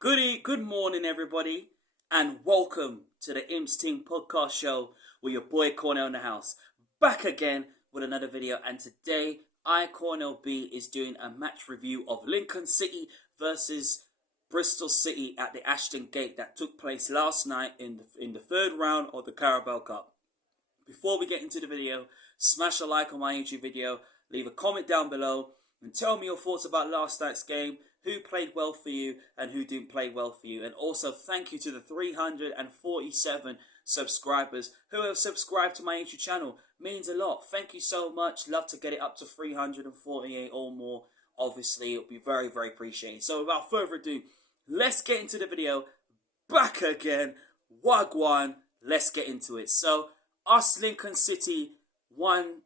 Good morning, everybody, and welcome to the Imps Ting podcast show with your boy Cornell in the house. Back again with another video, and today Cornell B is doing a match review of Lincoln City versus Bristol City at the Ashton Gate that took place last night in the third round of the Carabao Cup. Before we get into the video, smash a like on my YouTube video, leave a comment down below, and tell me your thoughts about last night's game, who played well for you and who didn't play well for you. And also thank you to the 347 subscribers who have subscribed to my YouTube channel. Means a lot. Thank you so much. Love to get it up to 348 or more. Obviously, it'll be very, very appreciated. So without further ado, let's get into the video. Back again. Wagwan. Let's get into it. So us Lincoln City won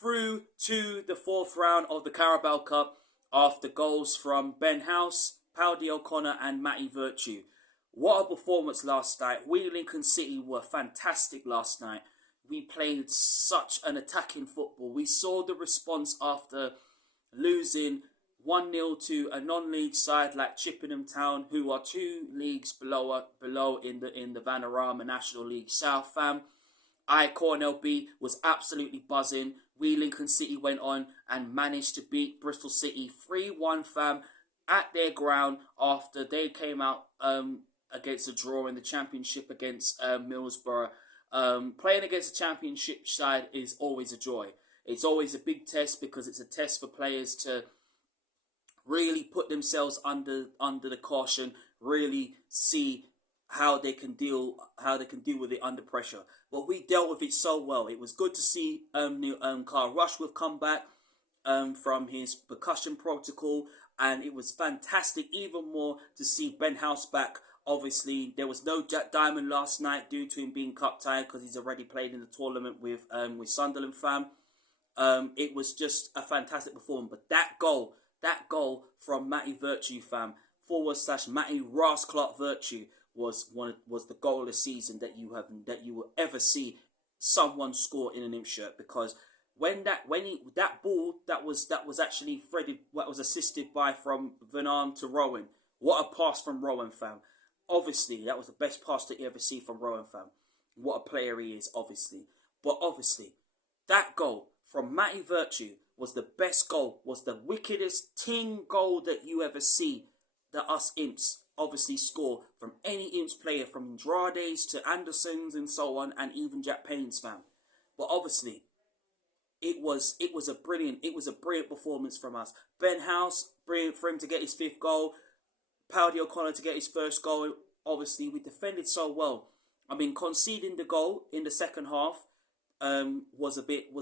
through to the fourth round of the Carabao Cup after goals from Ben House, Powdy O'Connor and Matty Virtue. What a performance last night. We Lincoln City were fantastic last night. We played such an attacking football. We saw the response after losing 1-0 to a non-league side like Chippenham Town, who are 2 leagues below in the Vanarama National League South, fam. Cornell B was absolutely buzzing. We Lincoln City went on and managed to beat Bristol City 3-1, fam, at their ground after they came out against a draw in the championship against Middlesbrough. Playing against a championship side is always a joy. It's always a big test because it's a test for players to really put themselves under the caution, really see how they can deal with it under pressure. But we dealt with it so well. It was good to see Carl Rushworth come back from his percussion protocol, and it was fantastic even more to see Ben House back. Obviously, there was no Jack Diamond last night due to him being cup tied because he's already played in the tournament with Sunderland, fam. It was just a fantastic performance. But that goal from Matty Virtue, fam, / Matty Ross Clark Virtue, was the goal of the season that you will ever see someone score in an Imps shirt. Because that ball that was actually threaded, what was assisted by from Van Arm to Rowan. What a pass from Rowan, fam. Obviously, that was the best pass that you ever see from Rowan, fam. What a player he is, obviously. But obviously, that goal from Matty Virtue was the best goal, was the wickedest Ting goal that you ever see that us Imps obviously score from any Imps player, from Andrade's to Anderson's and so on, and even Jack Payne's, fam. But obviously, it was a brilliant performance from us. Ben House, brilliant for him to get his 5th goal. Powdy O'Connor to get his 1st goal. Obviously, we defended so well. I mean, conceding the goal in the second half was a bit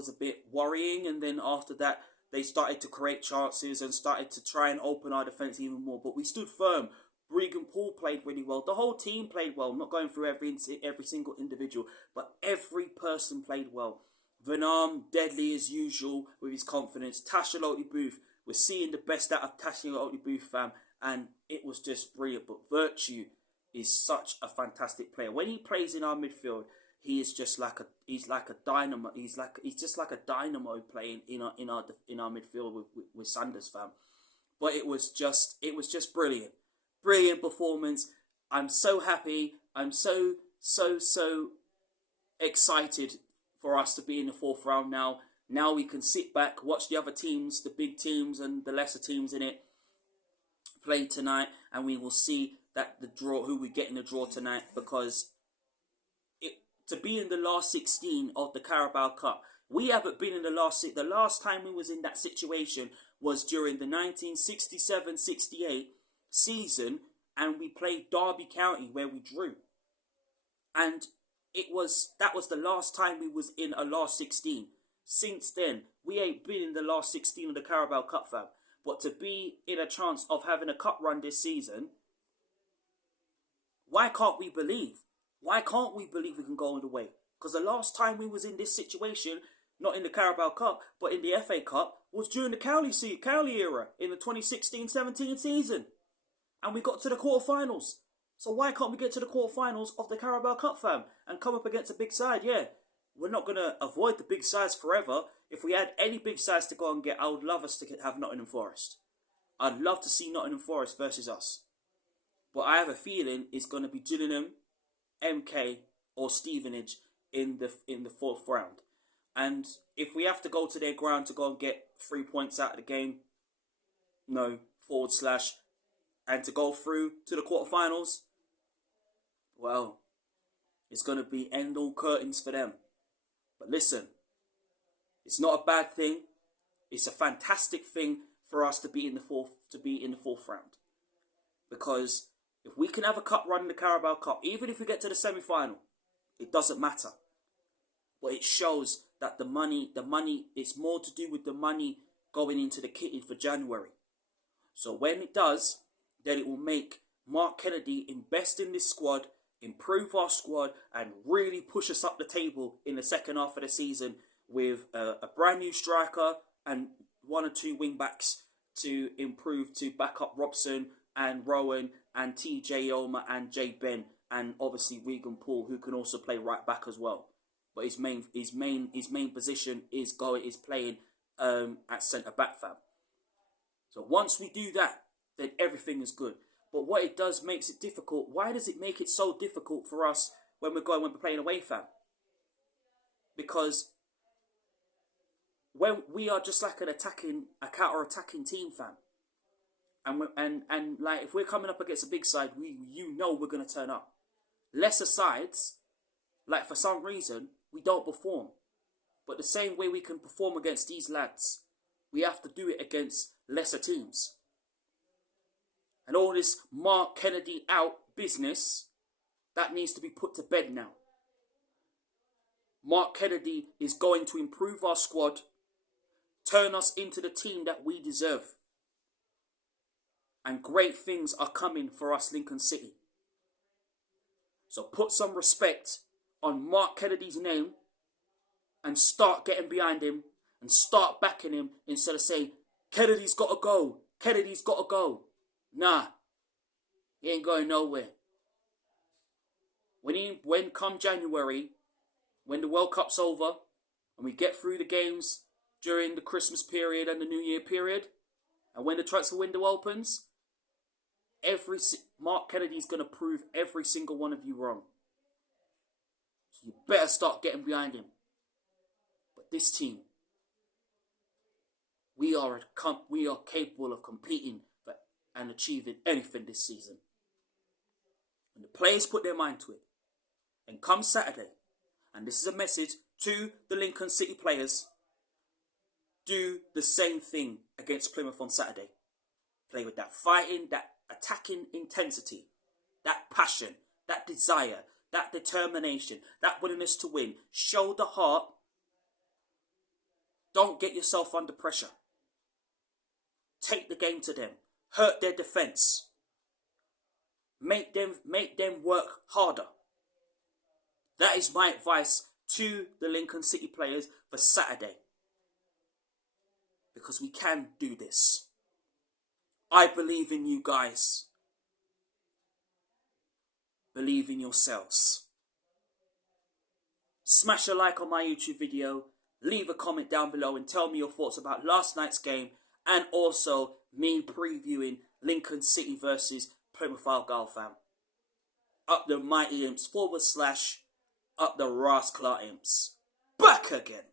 worrying, and then after that, they started to create chances and started to try and open our defence even more. But we stood firm. Regan Paul played really well. The whole team played well. I'm not going through every single individual, but every person played well. Van Arm, deadly as usual with his confidence. Tashaloti Booth, we're seeing the best out of Tashaloti Booth, fam, and it was just brilliant. But Virtue is such a fantastic player. When he plays in our midfield, he is just like a dynamo. He's just like a dynamo playing in our midfield with Sanders, fam. But it was just brilliant. Brilliant performance. I'm so happy. I'm so excited for us to be in the 4th round now. Now we can sit back, watch the other teams, the big teams and the lesser teams in it, play tonight, and we will see that who we get in the draw tonight. Because to be in the last 16 of the Carabao Cup, we haven't been in the last time we was in that situation was during the 1967-68 season, and we played Derby County where we drew, and that was the last time we was in a last 16. Since then, we ain't been in the last 16 of the Carabao Cup, fam. But to be in a chance of having a cup run this season, why can't we believe? Why can't we believe we can go all the way? Because the last time we was in this situation, not in the Carabao Cup, but in the FA Cup, was during the Cowley era in the 2016-17 season. And we got to the quarterfinals. So why can't we get to the quarterfinals of the Carabao Cup, fam, and come up against a big side? Yeah, we're not going to avoid the big sides forever. If we had any big sides to go and get, I would love us to have Nottingham Forest. I'd love to see Nottingham Forest versus us. but I have a feeling it's going to be Gillingham, MK, or Stevenage in the fourth round. And if we have to go to their ground to go and get 3 points out of the game, no, / and to go through to the quarterfinals, well, it's going to be end all curtains for them. But listen, it's not a bad thing. It's a fantastic thing for us to be in the fourth round. Because if we can have a cup run in the Carabao Cup, even if we get to the semi-final, it doesn't matter. But it shows that the money, it's more to do with the money going into the kitty for January. So when it does, then it will make Mark Kennedy invest in this squad, improve our squad, and really push us up the table in the second half of the season with a brand new striker and 1 or 2 wing backs to improve to back up Robson and Rowan and TJ Yoma and Jay Ben, and obviously Regan Paul, who can also play right back as well. But his main position is playing at centre back, fam. So once we do that, then everything is good. But what it does makes it difficult. Why does it make it so difficult for us when we're playing away, fam? Because when we are just like a counter-attacking team, fam. And like if we're coming up against a big side, we're gonna turn up. Lesser sides, like for some reason, we don't perform. But the same way we can perform against these lads, we have to do it against lesser teams. And all this Mark Kennedy out business, that needs to be put to bed now. Mark Kennedy is going to improve our squad, turn us into the team that we deserve. And great things are coming for us, Lincoln City. So put some respect on Mark Kennedy's name and start getting behind him and start backing him instead of saying, Kennedy's got to go. Kennedy's got to go. Nah, he ain't going nowhere. When come January, when the World Cup's over and we get through the games during the Christmas period and the New Year period, and when the transfer window opens, Mark Kennedy's going to prove every single one of you wrong. So you better start getting behind him. But this team, we are capable of competing and achieving anything this season. When the players put their mind to it, and come Saturday, and this is a message to the Lincoln City players, do the same thing against Plymouth on Saturday. Play with that fighting, that attacking intensity, that passion, that desire, that determination, that willingness to win. Show the heart. Don't get yourself under pressure. Take the game to them. Hurt their defence. Make them work harder. That is my advice to the Lincoln City players for Saturday. Because we can do this. I believe in you guys. Believe in yourselves. Smash a like on my YouTube video. Leave a comment down below and tell me your thoughts about last night's game. And also me previewing Lincoln City versus Plymouth Argyle, fam. Up the mighty Imps / up the Rascal Imps. Back again.